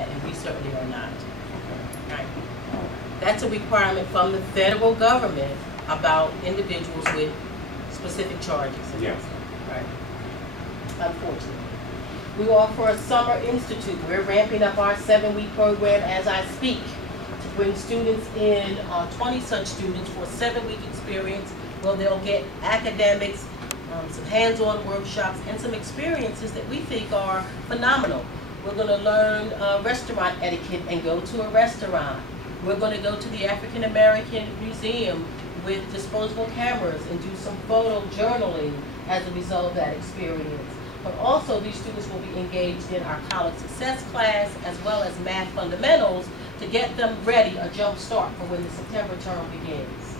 that, and we certainly are not. Right. That's a requirement from the federal government about individuals with specific charges. Yes. Right. Unfortunately. We offer a summer institute. We're ramping up our 7-week program as I speak to bring students in, 20 such students for a 7-week experience where they'll get academics, some hands-on workshops, and some experiences that we think are phenomenal. We're going to learn restaurant etiquette and go to a restaurant. We're going to go to the African American Museum with disposable cameras and do some photo journaling as a result of that experience. But also these students will be engaged in our college success class as well as math fundamentals to get them ready, a jump start for when the September term begins.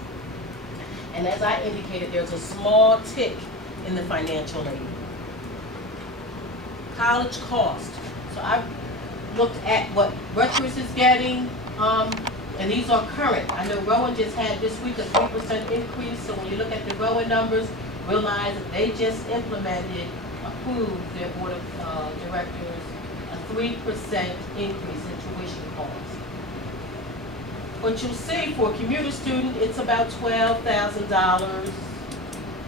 And as I indicated, there's a small tick in the financial aid. College cost. So I looked at what Rutgers is getting, and these are current. I know Rowan just had this week a 3% increase, so when you look at the Rowan numbers, realize that they just approved their board of directors a 3% increase in tuition costs. What you'll see for a commuter student, it's about $12,000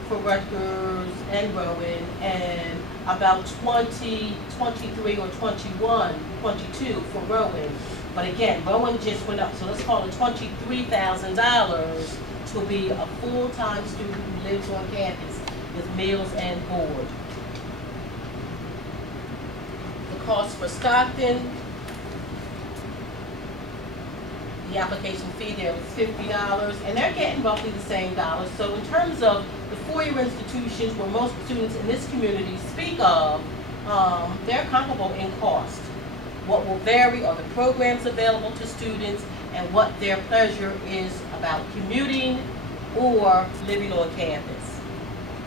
for Rutgers and Rowan, and about 20, 23, or 21, 22 for Rowan. But again, Rowan just went up, so let's call it $23,000 to be a full-time student who lives on campus with meals and board. The cost for Stockton, the application fee there was $50, and they're getting roughly the same dollars. So in terms of the four-year institutions where most students in this community speak of, they're comparable in cost. What will vary are the programs available to students and what their pleasure is about commuting or living on campus.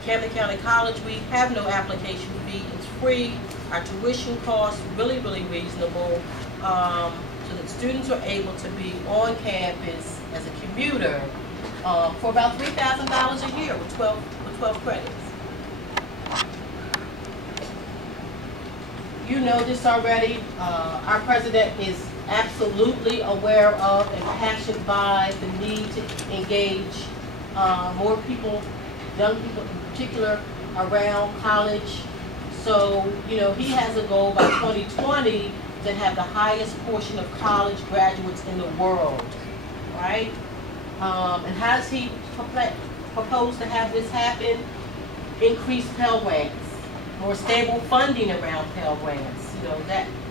Camden County College, we have no application fee. It's free. Our tuition costs really, really reasonable. So that students are able to be on campus as a commuter for about $3,000 a year with 12 credits. You know this already. Our president is absolutely aware of and passionate by the need to engage more people, young people in particular, around college. So, you know, he has a goal by 2020 to have the highest portion of college graduates in the world, right? And how does he propose to have this happen? Increased Pell Grants, more stable funding around Pell Grants. You know,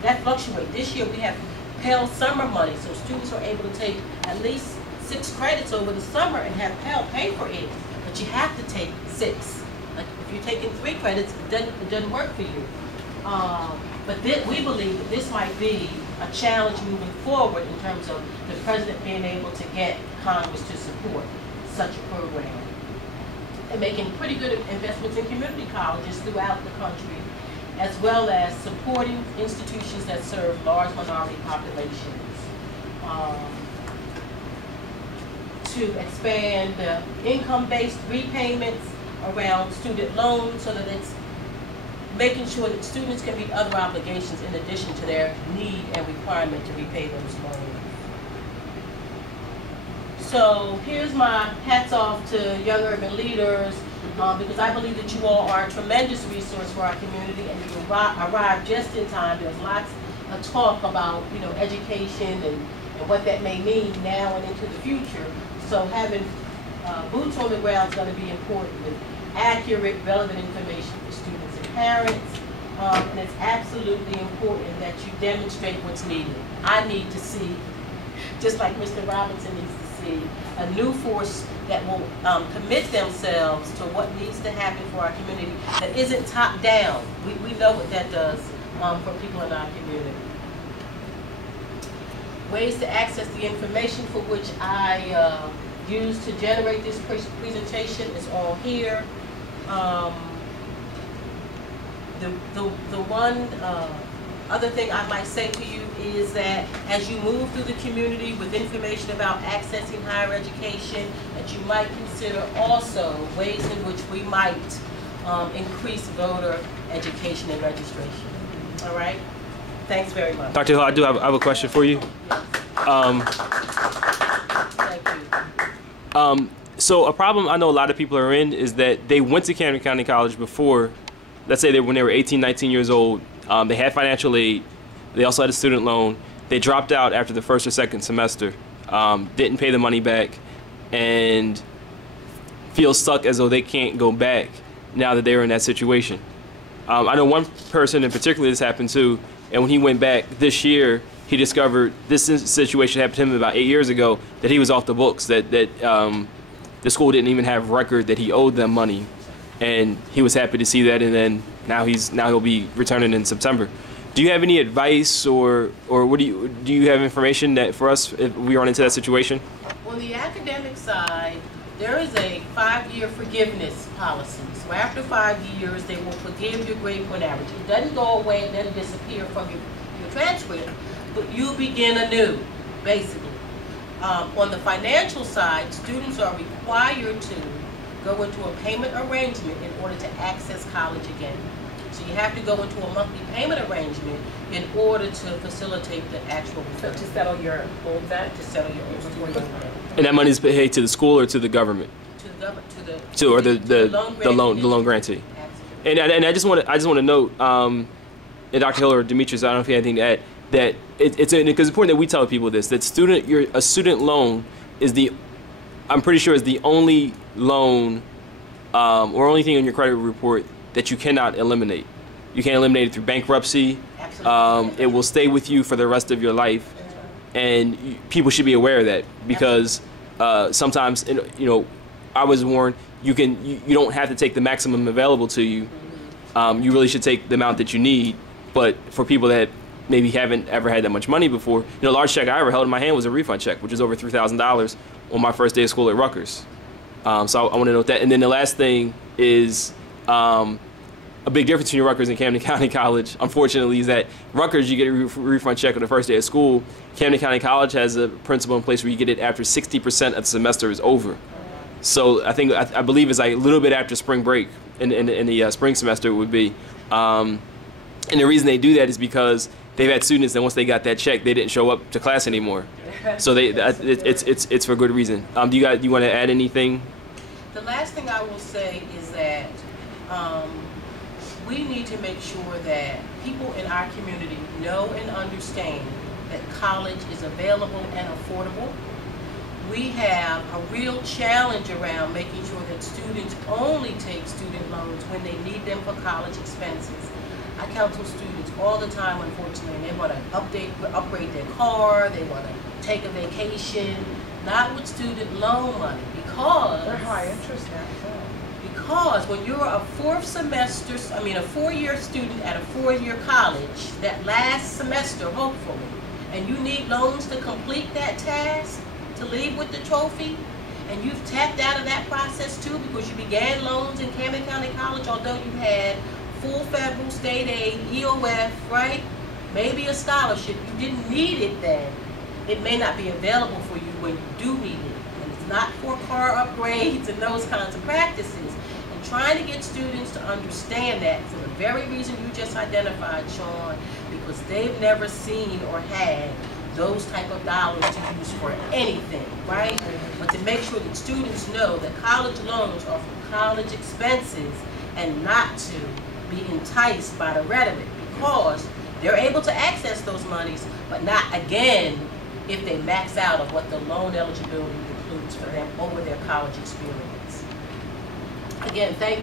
that fluctuates. This year we have Pell summer money, so students are able to take at least 6 credits over the summer and have Pell pay for it. But you have to take 6. Like if you're taking 3 credits, it doesn't work for you. But we believe that this might be a challenge moving forward in terms of the president being able to get Congress to support such a program. And making pretty good investments in community colleges throughout the country, as well as supporting institutions that serve large minority populations. To expand the income-based repayments around student loans so that it's making sure that students can meet other obligations in addition to their need and requirement to repay those loans. So here's my hats off to Young Urban Leaders, because I believe that you all are a tremendous resource for our community, and you arrived just in time. There's lots of talk about, you know, education and what that may mean now and into the future. So having boots on the ground is going to be important with accurate, relevant information for students and parents. And it's absolutely important that you demonstrate what's needed. I need to see, just like Mr. Robinson needs to see, a new force that will commit themselves to what needs to happen for our community that isn't top down. We know what that does for people in our community. Ways to access the information for which I used to generate this presentation is all here. The one other thing I'd like to say to you is that as you move through the community with information about accessing higher education, that you might consider also ways in which we might increase voter education and registration. All right? Thanks very much. Dr. Hill, I have a question for you. Thank you. So a problem I know a lot of people are in is that they went to Camden County College before, let's say when they were 18, 19 years old. They had financial aid. They also had a student loan. They dropped out after the first or second semester, didn't pay the money back, and feel stuck as though they can't go back now that they're in that situation. I know one person in particular this happened to, and when he went back this year, he discovered this situation happened to him about 8 years ago, that he was off the books, that the school didn't even have record that he owed them money, and he was happy to see that, and then now he'll be returning in September. Do you have any advice, or what do you have information that for us if we run into that situation? On the academic side, there is a 5-year forgiveness policy. So after 5 years, they will forgive your grade point average. It doesn't go away, it doesn't disappear from your transcript, but you begin anew, basically. On the financial side, students are required to go into a payment arrangement in order to access college again. So you have to go into a monthly payment arrangement in order to facilitate the actual return. So to settle your old debt? To settle your old student loan. And that money is paid to the school or to the government? To the government, the loan grantee. Absolutely. And I just want to note, and Dr. Hill or Demetrius, I don't know if you have anything to add, that because it's important that we tell people this, that a student loan is I'm pretty sure is the only loan or only thing on your credit report that you cannot eliminate. You can't eliminate it through bankruptcy. It will stay with you for the rest of your life, and people should be aware of that, because sometimes, I was warned, you don't have to take the maximum available to you. You really should take the amount that you need. But for people that maybe haven't ever had that much money before, the largest check I ever held in my hand was a refund check, which was over $3,000 on my first day of school at Rutgers. So I want to note that. And then the last thing is a big difference between Rutgers and Camden County College, unfortunately, is that Rutgers, you get a refund check on the first day of school. Camden County College has a principle in place where you get it after 60% of the semester is over. So I believe it's like a little bit after spring break in the spring semester it would be. And the reason they do that is because they've had students that once they got that check, they didn't show up to class anymore. So it's for good reason. Do you want to add anything? The last thing I will say is that we need to make sure that people in our community know and understand that college is available and affordable. We have a real challenge around making sure that students only take student loans when they need them for college expenses. I counsel students all the time, unfortunately, and they want to upgrade their car, they want to take a vacation, not with student loan money, because they're high interest now. Because when you're a a 4-year student at a 4-year college, that last semester, hopefully, and you need loans to complete that task, to leave with the trophy, and you've tapped out of that process too because you began loans in Camden County College, although you had full federal, state aid, EOF, right? Maybe a scholarship. You didn't need it then. It may not be available for you when you do need it. And it's not for car upgrades and those kinds of practices. And trying to get students to understand that for the very reason you just identified, Sean, because they've never seen or had those type of dollars to use for anything, right? But to make sure that students know that college loans are for college expenses and not to be enticed by the rhetoric, because they're able to access those monies, but not again if they max out of what the loan eligibility includes for them over their college experience. Again, thank you.